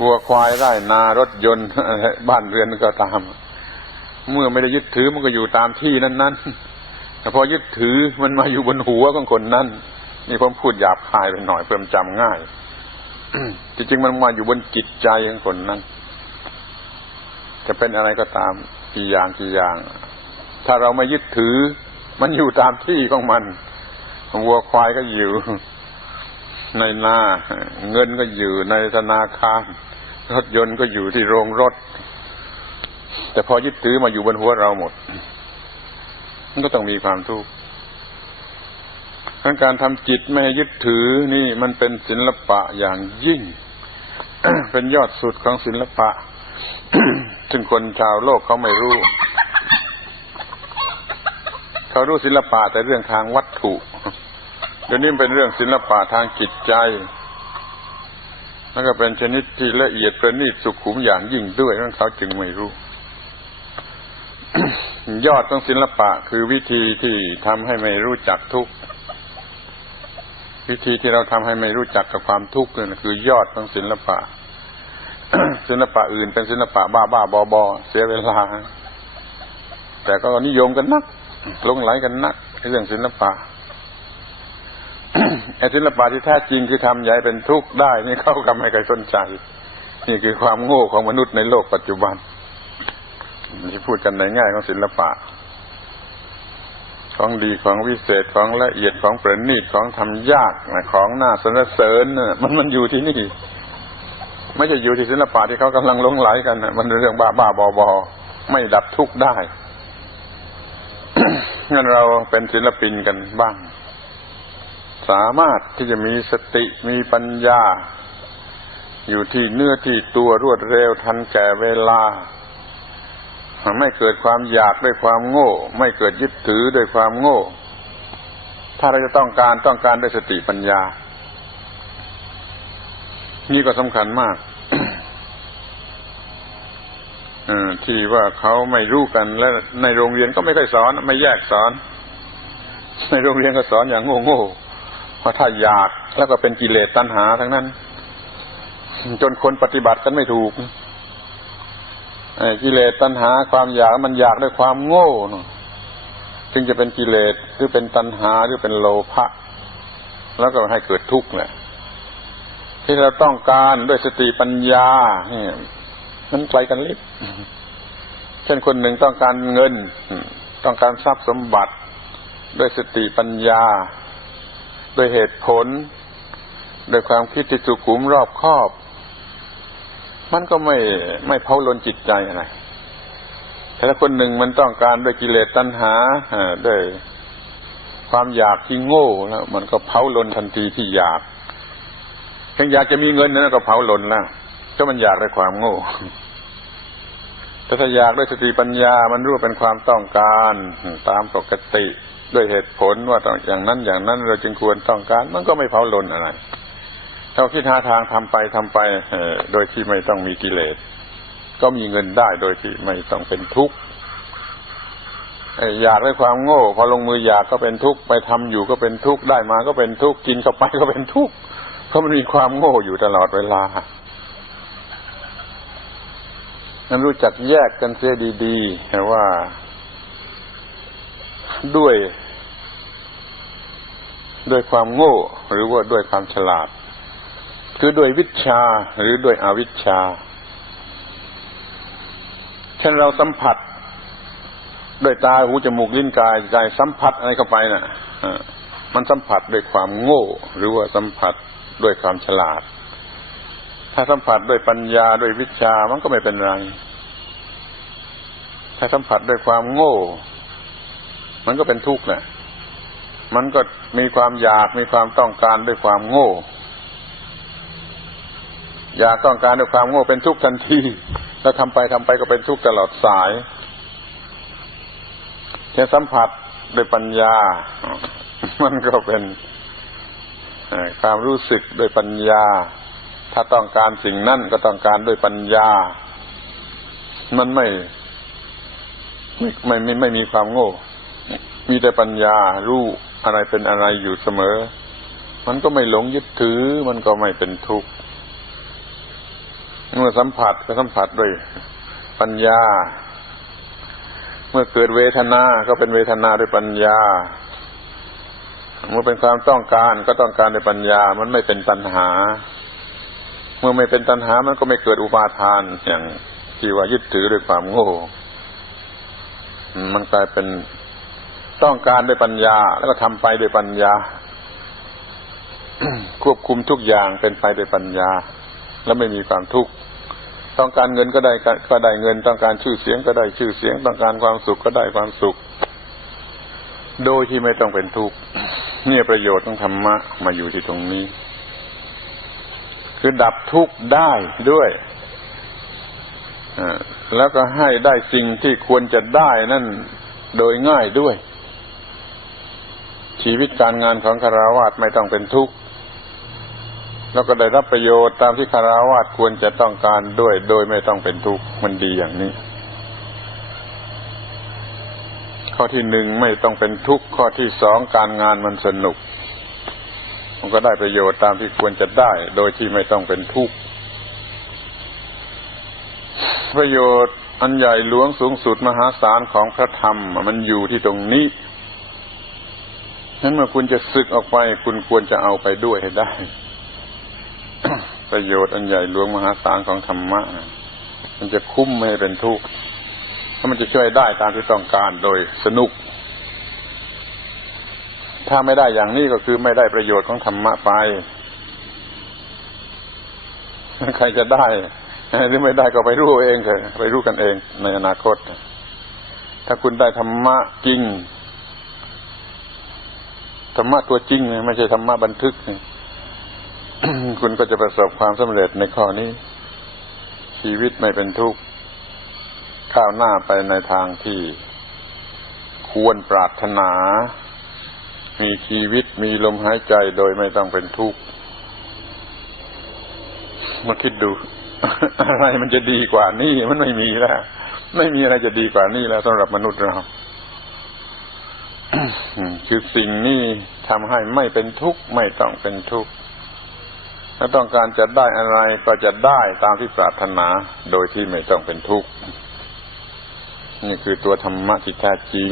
วัวควายไร่นารถยนต์บ้านเรือนก็ตาม เมื่อไม่ได้ยึดถือมันก็อยู่ตามที่นั้นๆแต่พอยึดถือมันมาอยู่บนหัวของคนนั้นนี่ผมพูดหยาบคายไปหน่อยเพื่อจำง่ายจริงๆมันมาอยู่บนจิตใจของคนนั้น จะเป็นอะไรก็ตามกี่อย่างกี่อย่าง ถ้าเราไม่ยึดถือ มันอยู่ตามที่ของมันวัวควายก็อยู่ในนาเงินก็อยู่ในธนาคาร รถยนต์ก็อยู่ที่โรงรถ แต่พอยึดถือมาอยู่บนหัวเราหมด มันก็ต้องมีความทุกข์การทำจิตไม่ให้ยึดถือนี่มันเป็นศิลปะอย่างยิ่ง เป็นยอดสุดของศิลปะ ซึ่งคนชาวโลกเขาไม่รู้ เขารู้ศิลปะแต่เรื่องทางวัตถุเดี๋ยวนี้เป็นเรื่องศิลปะทางจิตใจ แล้วก็เป็นชนิดที่ละเอียดประณีตสุขุมอย่างยิ่งด้วยนั่นเขาจึงไม่รู้ ยอดของศิลปะ คือวิธีที่ทำให้ไม่รู้จักทุกข์วิธีที่เราทำให้ไม่รู้จักกับความทุกข์นั่นคือยอดของศิลปะศิลปะอื่นเป็นศิลปะบ้าบ้าบอบอเสียเวลา แต่ก็นิยมกันนักลงไหลกันนักเรื่องศิลปะ ศิลปะที่แท้จริงคือทำใหญ่เป็นทุกข์ได้ นี่เขาก็ไม่เคยสนใจ นี่คือความโง่ของมนุษย์ในโลกปัจจุบันที่พูดกันในง่ายของศิลปะ ของดีของวิเศษของละเอียดของประณีตของทำยากนะของน่าสรรเสริญมันมันอยู่ที่นี่ไม่ใช่อยู่ที่ศิลปะที่เขากำลังลงไหลกันมันเรื่องบ้าบ้าบอบอไม่ดับทุกข์ได้งั้นเราเป็นศิลปินกันบ้าง สามารถที่จะมีสติมีปัญญา อยู่ที่เนื้อที่ตัวรวดเร็วทันแก่เวลา ไม่เกิดความอยากด้วยความโง่ ไม่เกิดยึดถือด้วยความโง่ ถ้าเราจะต้องการต้องการด้วยสติปัญญา นี่ก็สำคัญมากที่ว่าเขาไม่รู้กันและในโรงเรียนก็ไม่ค่อยสอน ไม่แยกสอน ในโรงเรียนก็สอนอย่างโง่ๆเพราะถ้าอยากแล้วก็เป็นกิเลสตัณหาทั้งนั้น จนคนปฏิบัติกันไม่ถูกกิเลสตัณหาความอยากมันอยากด้วยความโง่จึงจะเป็นกิเลสหรือเป็นตัณหาหรือเป็นโลภะแล้วก็ให้เกิดทุกข์แหละที่เราต้องการด้วยสติปัญญาเนี่ยมันไกลกันลิบเช่นคนหนึ่งต้องการเงิน ต้องการทรัพย์สมบัติด้วยสติปัญญา ด้วยเหตุผลด้วยความคิดที่สุขุมรอบคอบ มันก็ไม่ไม่เผาลนจิตใจอะไรแต่ถ้าคนหนึ่งมันต้องการด้วยกิเลสตัณหาด้วยความอยากที่โง่แล้วมันก็เผาลนทันทีที่อยากเพียงอยากจะมีเงินนั้นก็เผาลนแล้วก็มันอยากด้วยความโง่แต่ถ้าอยากด้วยสติปัญญา มันรู้เป็นความต้องการตามปกติ ด้วยเหตุผลว่าต้องอย่างนั้นอย่างนั้นเราจึงควรต้องการ มันก็ไม่เผาลนอะไรเราคิดหาทางทำไปทำไปโดยที่ไม่ต้องมีกิเลส ก็มีเงินได้โดยที่ไม่ต้องเป็นทุกข์อยากด้วยความโง่ พอลงมืออยากก็เป็นทุกข์ไปทำอยู่ก็เป็นทุกข์ได้มาก็เป็นทุกข์กินเข้าไปก็เป็นทุกข์เพราะมันมีความโง่อยู่ตลอดเวลานั้นรู้จักแยกกันเสียดีๆว่า ด้วย ด้วยความโง่ หรือว่าด้วยความฉลาด คือด้วยวิชาหรือด้วยอวิชชา เช่นเราสัมผัส ด้วยตาหูจมูกลิ้นกายใจสัมผัสอะไรเข้าไปนะ่ะมันสัมผัสด้วยความโง่ หรือว่าสัมผัสด้วยความฉลาด ถ้าสัมผัสด้วยปัญญาด้วยวิชามันก็ไม่เป็นไร ถ้าสัมผัสด้วยความโง่ มันก็เป็นทุกข์แหละมันก็มีความอยากมีความต้องการด้วยความโง่ อยากต้องการด้วยความโง่เป็นทุกข์ทันที แล้วทำไปทำไปก็เป็นทุกข์ตลอดสายแค่สัมผัสด้วยปัญญา มันก็เป็นความรู้สึกด้วยปัญญา ถ้าต้องการสิ่งนั้นก็ต้องการด้วยปัญญา มันไม่ไม่ไม่ไม่ไม่มีความโง่ มีแต่ปัญญารู้อะไรเป็นอะไรอยู่เสมอ มันก็ไม่หลงยึดถือ มันก็ไม่เป็นทุกข์เมื่อสัมผัสก็สัมผัสด้วยปัญญา เมื่อเกิดเวทนา ก็เป็นเวทนาด้วยปัญญา เมื่อเป็นความต้องการก็ต้องการด้วยปัญญา มันไม่เป็นตัณหา เมื่อไม่เป็นตัณหา มันก็ไม่เกิดอุปาทานอย่างที่ว่ายึดถือด้วยความโง่ มันกลายเป็น ต้องการด้วยปัญญา แล้วก็ทำไปด้วยปัญญา ควบคุมทุกอย่างเป็นไปด้วยปัญญา แล้วไม่มีความทุกข์ต้องการเงินก็ได้ก็ได้เงิน ต้องการชื่อเสียงก็ได้ชื่อเสียง ต้องการความสุขก็ได้ความสุข โดยที่ไม่ต้องเป็นทุกข์เนี่ยประโยชน์ของธรรมะมาอยู่ที่ตรงนี้ คือดับทุกข์ได้ด้วยแล้วก็ให้ได้สิ่งที่ควรจะได้นั่นโดยง่ายด้วย ชีวิตการงานของคาราวาสไม่ต้องเป็นทุกข์แล้วก็ได้รับประโยชน์ตามที่คาราวาสควรจะต้องการด้วย โดยไม่ต้องเป็นทุกข์มันดีอย่างนี้ ข้อที่หนึ่งไม่ต้องเป็นทุกข์ข้อที่สองการงานมันสนุก มันก็ได้ประโยชน์ตามที่ควรจะได้ โดยที่ไม่ต้องเป็นทุกข์ประโยชน์อันใหญ่หลวงสูงสุดมหาศาลของพระธรรม มันอยู่ที่ตรงนี้ นั้นเมื่อคุณจะศึกออกไป คุณควรจะเอาไปด้วยให้ได้ ประโยชน์อันใหญ่หลวงมหาศาลของธรรมะ มันจะคุ้มไม่เป็นทุกข์ถ้ามันจะช่วยได้ตามที่ต้องการโดยสนุก ถ้าไม่ได้อย่างนี้ก็คือไม่ได้ประโยชน์ของธรรมะไป ใครจะได้หรือไม่ได้ก็ไปรู้เองเถอะไปรู้กันเองในอนาคต ถ้าคุณได้ธรรมะจริง ธรรมะตัวจริงไม่ใช่ธรรมะบันทึกคุณก็จะประสบความสำเร็จในข้อนี้ ชีวิตไม่เป็นทุกข์ก้าวหน้าไปในทางที่ควรปรารถนา มีชีวิตมีลมหายใจโดยไม่ต้องเป็นทุกข์มาคิดดู อะไรมันจะดีกว่านี่มันไม่มีแล้ว ไม่มีอะไรจะดีกว่านี่แล้วสำหรับมนุษย์เรา คือสิ่งนี้ทำให้ไม่เป็นทุกข์ไม่ต้องเป็นทุกข์ถ้าต้องการจะได้อะไรก็จะได้ตามที่ปรารถนาโดยที่ไม่ต้องเป็นทุกข์ นี่คือตัวธรรมะที่แท้จริง